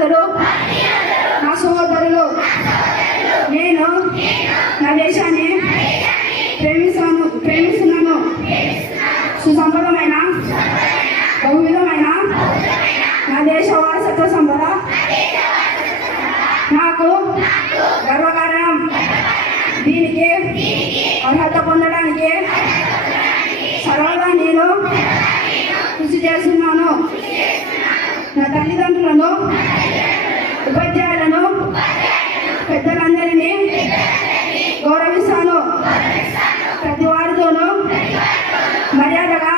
భారతీయులందరూ నా సోదరులు. నేను నా దేశాన్ని ప్రేమిస్తున్నాను. సుసంపదమైన బహువిధమైన నా దేశ వారసత్వ సంపద నాకు గర్వకారణం. దీనికి అర్హత పొందడానికి సర్వదా నేను కృషి చేస్తున్నాను. నా తల్లిదండ్రులను, ఉపాధ్యాయులను, పెద్దలందరినీ గౌరవిస్తాను. ప్రతి వారితోనూ మర్యాదగా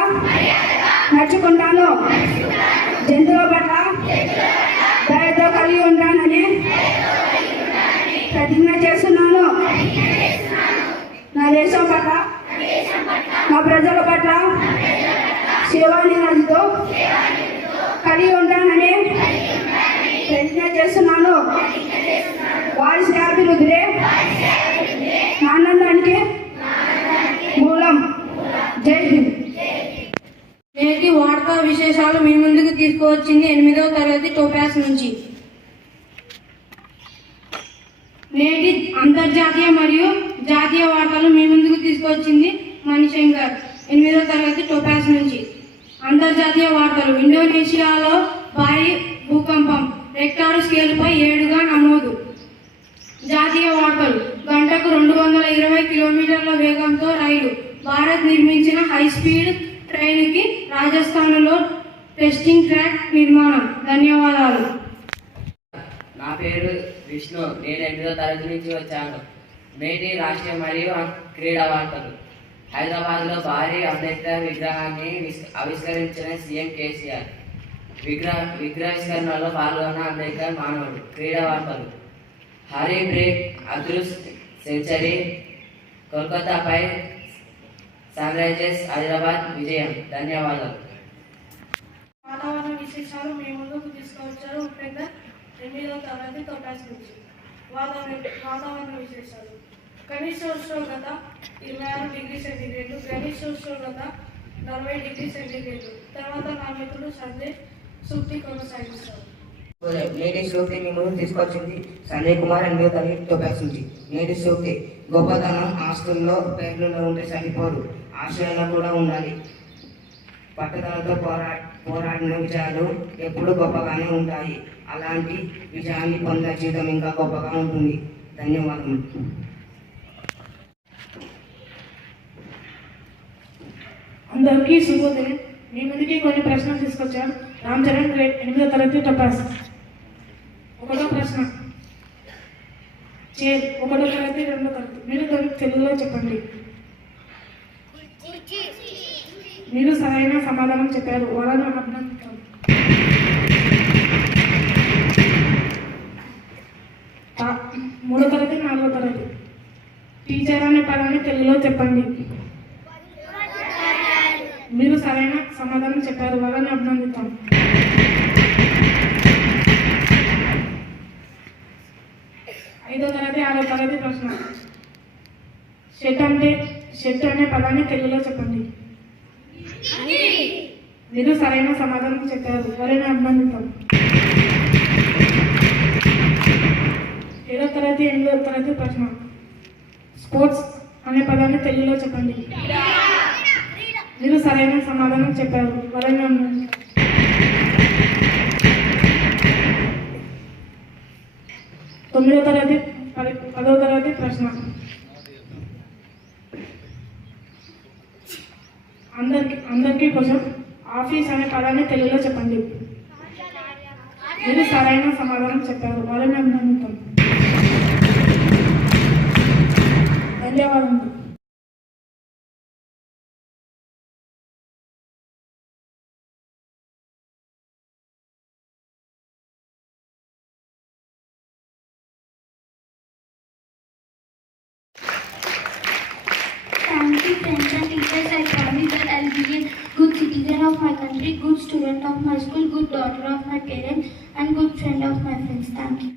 నడుచుకుంటాను. జంతువుల పట్ల దయతో కలిగి ఉంటానని ప్రతిజ్ఞ చేస్తున్నాను. నా దేశం పట్ల, నా ప్రజల పట్ల సేవానిరతితో కలిగి ఉంటానని ప్రతిజ్ఞ చేస్తున్నాను. వారి శ్రేయాభివృద్ధి ఆనందానికి మూలం. జై హింద్. నేటి వార్తా విశేషాలు మీ ముందుకు తీసుకువచ్చింది 8వ తరగతి టోపాస్ నుంచి. నేటి అంతర్జాతీయ మరియు జాతీయ వార్తలు మీ ముందుకు తీసుకువచ్చింది మణిశంకర్ 8వ తరగతి టోపాస్ నుంచి. అంతర్జాతీయ వార్తలు. ఇండోనేషియాలో భారీ భూకంపం, రెక్టార్ స్కేలుపై 7గా నమోదు. జాతీయ వార్తలు. గంటకు 220 కిలోమీటర్ల వేగంతో రైలు. భారత్ నిర్మించిన హైస్పీడ్ ట్రైన్కి రాజస్థాన్లో టెస్టింగ్ ట్రాక్ నిర్మాణం. ధన్యవాదాలు. నా పేరు విష్ణు. నేను 8వ తరగతి నుంచి వచ్చాను. నేటి రాష్ట్రీయ మరియు క్రీడా వార్తలు. హైదరాబాద్లో భారీ అంబేద్కర్ విగ్రహాన్ని ఆవిష్కరించిన సీఎం కేసీఆర్. విగ్రహావిష్కరణలో పాల్గొన్న అంబేద్కర్ మానవుడు. క్రీడా వార్తలు. హరీ బ్రేక్ అదృష్ట్ సెంచరీ. కోల్కతాపై సన్ రైజర్స్ హైదరాబాద్ విజయం. ధన్యవాదాలు. వాతావరణ విశేషాలు మీ ముందుకు తీసుకువచ్చారు ఉపేందర్ 8వ తరగతి టోపాస్ నుంచి. వాతావరణ విశేషాలు. కనిష్ట ఉష్ణోగ్రత 26 డిగ్రీ సెంటీగ్రేడ్లు, గరిష్ట ఉష్ణోగ్రత 40 డిగ్రీ సెంటీగ్రేడ్లు. తర్వాత నా మిత్రుడు సంజయ్ సూక్తి కొనసాగిస్తారు. నేటి సూక్తి మీ ముందు తీసుకొచ్చింది సంజయ్ కుమార్ 8వ తరగతి టోపాస్ నుంచి. నేటి సూక్తి. గొప్పతనం ఆస్తుల్లో, పేర్లలో ఉంటే సరిపోదు, ఆశయాల్లో కూడా ఉండాలి. పట్టుదలతో పోరాడిన విజయాలు ఎప్పుడు గొప్పగానే ఉంటాయి. అలాంటి విజయాన్ని పొందిన జీవితం ఇంకా గొప్పగా ఉంటుంది. ధన్యవాదములు. అందరికీ శుభోదయం. మీ ముందుకి కొన్ని ప్రశ్నలు తీసుకొచ్చాను. రామ్ చరణ్ గ్రేడ్ 8వ తరగతి టపాస్. 1వ ప్రశ్న. 1వ తరగతి 2వ తరగతి. మీరు తెలుగులో చెప్పండి. మీరు సరైన సమాధానం చెప్పారు. వాళ్ళను అభినందిస్తాను. 3వ తరగతి 4వ తరగతి. టీచర్ అనే పదాన్ని తెలుగులో చెప్పండి. మీరు సరైన సమాధానం చెప్పారు. వాళ్ళని అభినందిస్తాం. 5వ తరగతి 6వ తరగతి ప్రశ్న. షర్ట్ అనే పదాన్ని తెలుగులో చెప్పండి. మీరు సరైన సమాధానం చెప్పారు. వాళ్ళని అభినందిస్తాం. 7వ తరగతి 8వ తరగతి ప్రశ్న. స్పోర్ట్స్ అనే పదాన్ని తెలుగులో చెప్పండి. మీరు సరైన సమాధానం చెప్పారు. వాళ్ళని అభినందిస్తాం. 9వ తరగతి 10వ తరగతి ప్రశ్న. అందరికీ కోసం ఆఫీస్ అనే పదాన్ని తెలుగులో చెప్పండి. మీరు సరైన సమాధానం చెప్పారు. వాళ్ళని అభినందిస్తాం. ధన్యవాదాలు. Thank you, friends and teachers. I promise that I'll be a good citizen of my country, good student of my school, good daughter of my parents, and good friend of my friends. Thank you.